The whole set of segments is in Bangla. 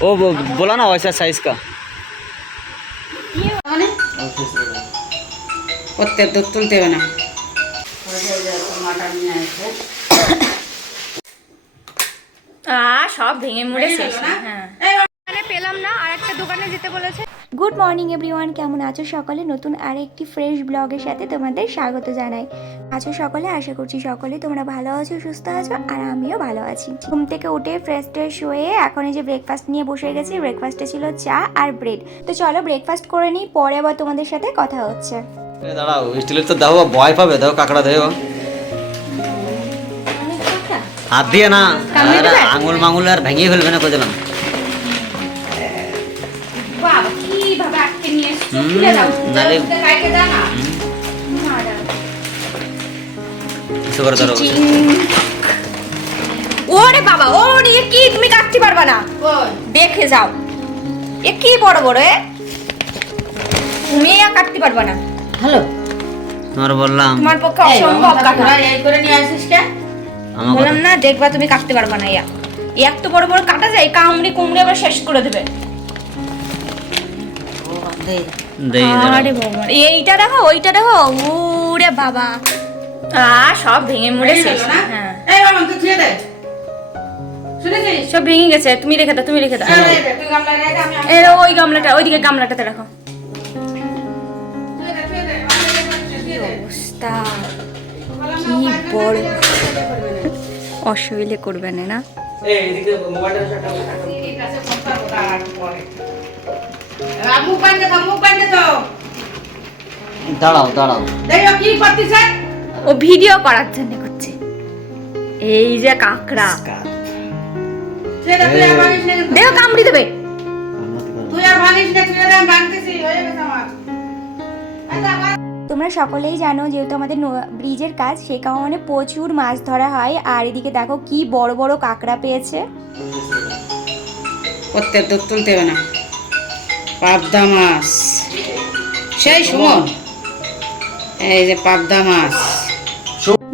बोला ना वैसा साइज का। ওতে দুধ তুলতে হবে না। সব ভেঙে মুড়ে শেষ। হ্যাঁ এখানে পেলাম না, আর একটা দোকানে যেতে বলেছে। গুড মর্নিং এভরিওয়ান, কেমন আছো সকলে? নতুন আর একটি ফ্রেশ ব্লগের সাথে তোমাদের স্বাগত জানাই। আছো সকলে? আশা করছি সকলে তোমরা ভালো আছো, সুস্থ আছো, আর আমিও ভালো আছি। ঘুম থেকে উঠে ফ্রেশ ট্রেশ হয়ে এখন এই যে ব্রেকফাস্ট নিয়ে বসে গেছি। ব্রেকফাস্টে ছিল চা আর ব্রেড। তো চলো ব্রেকফাস্ট করে নিই, পরে আবার তোমাদের সাথে কথা হচ্ছে। দাঁড়াও, স্টিলের তো দাও, ভয় পাবে, দাও কাঁকড়া দেও। হাত দিয়ে না, আঙুল মাঙুল আর ভেঙে ফেলবে না, কইলাম। বাবা কিভাবে আটকে নিয়ে এসেছো? খুলে দাও, নালে কাইকে দাও না। সুগার ধরো। ওরে বাবা, ওরে কি তুমি কাটতে পারবা না? দেখে যাও, এ কি বড় বড়, তুমি আর কাটতে পারবা না। হ্যালো, তোমার বললাম তোমার পক্ষে অসম্ভব কাটা। এই করে নিয়ে আসিস কে? আমার বললাম না, দেখবা তুমি কাটতে পারবা না। এত বড় বড় কাটা যায়, কামড়ে কুমড়ে আবার শেষ করে দেবে। দেই আরে বাবা, এইটা দেখো, ওইটা দেখো, ওরে বাবা, সব ভেঙে মুড়ে শেষ। হ্যাঁ এই বাবা তুই ছুঁয়ে দে। শুনেছিস? সব ভেঙে গেছে। তুমি রেখে দাও, তুমি রেখে দাও। তুই গামলায় রাখ, আমি এর ওই গামলাটা, ওইদিকে গামলাটাতে রাখো। ছুঁয়ে দে। অবস্থা কি বড়, অসুবিধে করবে না। এই এদিকে মোবাইলটা শাটা। ঠিক আছে, ফোন করব তার পরে। রামু পান্ডে তো, মুখ পান্ডে তো। দাঁড়াও দাঁড়াও, দেখো কি করতেছে? ও ভিডিও করার জন্য করছে। এই যে কাকড়া, ছুঁয়ে দে, তুই আর ভাঙিস না। দেখো কামড়ি দেবে। তুই আর ভাঙিস না, ছুঁয়ে দে, আমি ভাঙতেছি, হয়ে গেছে আমার। আচ্ছা, তোমরা সকলেই জানো যেহেতু আমাদের ব্রিজের কাজ, সেই কারণে প্রচুর মাছ ধরা হয়। আর এদিকে দেখো কি বড় বড় কাঁকড়া পেয়েছে। ওতে দুধ তুলতে হবে না। পাবদা মাছ, সেই সুমন, এই যে পাবদা মাছ।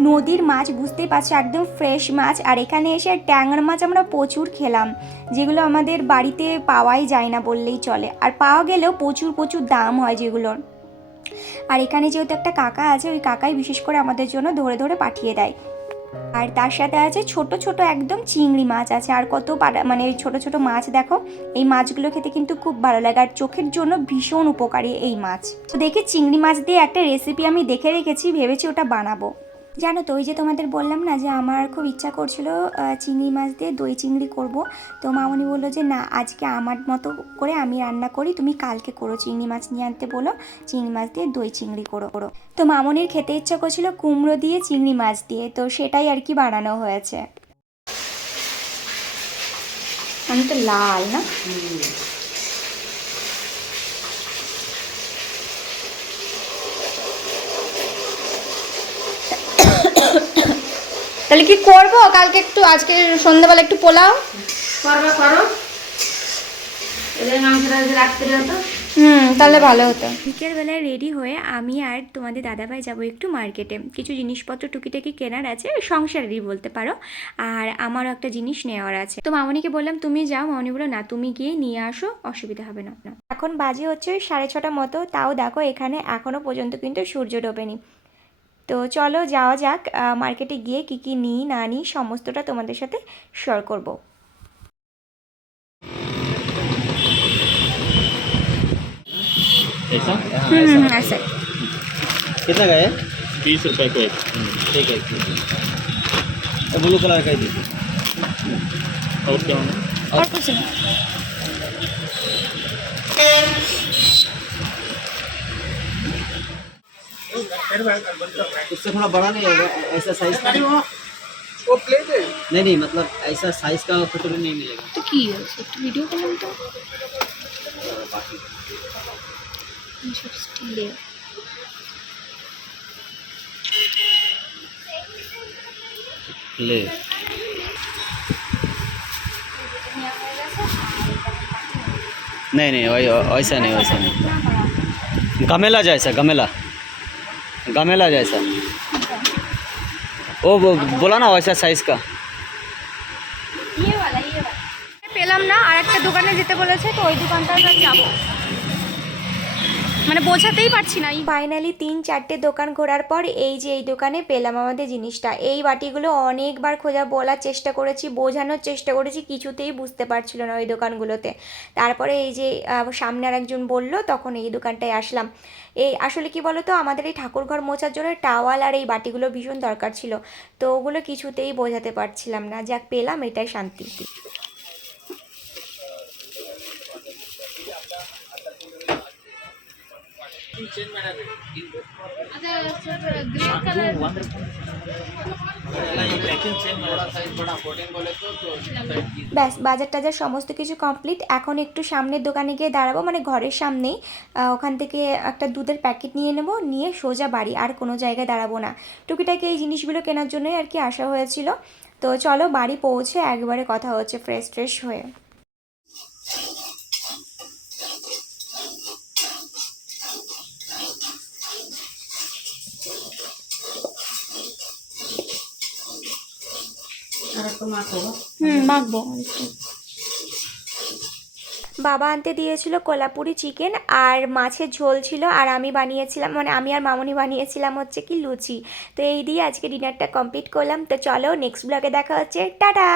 নদীর মাছ, বুঝতেই পারছো, একদম ফ্রেশ মাছ। আর এখানে এসে ট্যাংরা মাছ আমরা প্রচুর খেলাম, যেগুলো আমাদের বাড়িতে পাওয়াই যায় না বললেই চলে। আর পাওয়া গেলেও প্রচুর প্রচুর দাম হয় যেগুলোর। আর এখানে যেহেতু একটা কাকা আছে, ওই কাকাই বিশেষ করে আমাদের জন্য ধরে ধরে পাঠিয়ে দেয়। আর তার সাথে আছে ছোট ছোট একদম চিংড়ি মাছ আছে, আর কত মানে ছোট ছোট মাছ। দেখো এই মাছগুলো খেতে কিন্তু খুব ভালো লাগে, আর চোখের জন্য ভীষণ উপকারী এই মাছ। তো দেখি চিংড়ি মাছ দিয়ে একটা রেসিপি আমি দেখে রেখেছি, ভেবেছি ওটা বানাবো। জানো তো, ওই যে তোমাদের বললাম না যে আমার খুব ইচ্ছা করছিল চিংড়ি মাছ দিয়ে দই চিংড়ি করব। তো মামনি বললো যে না, আজকে আমার মতো করে আমি রান্না করি, তুমি কালকে করো, চিংড়ি মাছ নিয়ে আনতে বলো, চিংড়ি মাছ দিয়ে দই চিংড়ি করো। তো মামনির খেতে ইচ্ছা করছিল কুমড়ো দিয়ে চিংড়ি মাছ দিয়ে, তো সেটাই আর কি বানানো হয়েছে। আমি তো লাল না, তাহলে কি করবো কালকে? একটু আজকে সন্ধ্যাবেলা একটু পোলাও করবে, করো। এদের মাংসটা যদি রাখতে হতো। তাহলে ভালো হতো। বিকেলবেলায় রেডি হয়ে আমি আর তোমাদের দাদাভাই যাবো একটু মার্কেটে, কিছু জিনিসপত্র টুকিটাকি কেনার আছে, সংসারেরই বলতে পারো। আর আমারও একটা জিনিস নেওয়ার আছে। তো মামনিকে বললাম তুমি যাও, মামনি বললো না, তুমি গিয়ে নিয়ে আসো, অসুবিধা হবে না। এখন বাজে হচ্ছে 6:30 মতো, তাও দেখো এখানে এখনো পর্যন্ত কিন্তু সূর্য ডোবেনি। তো চলো যাওয়া যাক, মার্কেটে গিয়ে কি কি নিই না নিই সমস্তটা তোমাদের সাথে শেয়ার করবো। ऐसा আচ্ছা, कितना का है? 20 रुपए को एक। ठीक है, ब्लू कलर का ही दीजिए। और क्या होना? और कुछ नहीं। उससे थोड़ा बड़ा नहीं होगा, ऐसा साइज का नहीं, मतलब ऐसा साइज का कटोरी नहीं मिलेगा। তো কি হয়েছে, একটু ভিডিও করলাম তো। স্টিলের ले नहीं, वैसा नहीं, वैसा नहीं, गमेला जैसा, गमेला जैसा। बोला ना वैसा साइज का। পেলাম না, আর একটা দোকানে যেতে বলেছে, তো ওই দোকানটায় যাবো, মানে বোঝাতেই পারছি না। ফাইনালি 3-4টে দোকান ঘোরার পর এই যে এই দোকানে পেলাম আমাদের জিনিসটা। এই বাটিগুলো অনেকবার খোঁজা বলার চেষ্টা করেছি, বোঝানোর চেষ্টা করেছি, কিছুতেই বুঝতে পারছিল না ওই দোকানগুলোতে। তারপরে এই যে সামনে আর একজন বলল, তখন এই দোকানটায় আসলাম। এই আসলে কি বলো তো, আমাদের এই ঠাকুরঘর মোছার জন্য টাওয়াল আর এই বাটিগুলো ভীষণ দরকার ছিল, তো ওগুলো কিছুতেই বোঝাতে পারছিলাম না। যাক পেলাম, এটাই শান্তি। ব্যাস বাজার টাজার সমস্ত কিছু কমপ্লিট। এখন একটু সামনের দোকানে গিয়ে দাঁড়াবো, মানে ঘরের সামনেই। ওখান থেকে একটা দুধের প্যাকেট নিয়ে নেব, নিয়ে সোজা বাড়ি, আর কোনো জায়গায় দাঁড়াবো না। টুকিটাকি এই জিনিসগুলো কেনার জন্যই আর কি আসা হয়েছিল। তো চলো বাড়ি পৌঁছে একবারে কথা হচ্ছে ফ্রেশ ট্রেশ হয়ে। মাখবো। বাবা আনতে দিয়েছিল কোলাপুরি চিকেন আর মাছের ঝোল ছিল, আর আমি বানিয়েছিলাম, মানে আমি আর মামনি বানিয়েছিলাম হচ্ছে কি লুচি। তো এই দিয়ে আজকে ডিনারটা কমপ্লিট করলাম। তো চলো নেক্সট ব্লগে দেখা হচ্ছে, টাটা।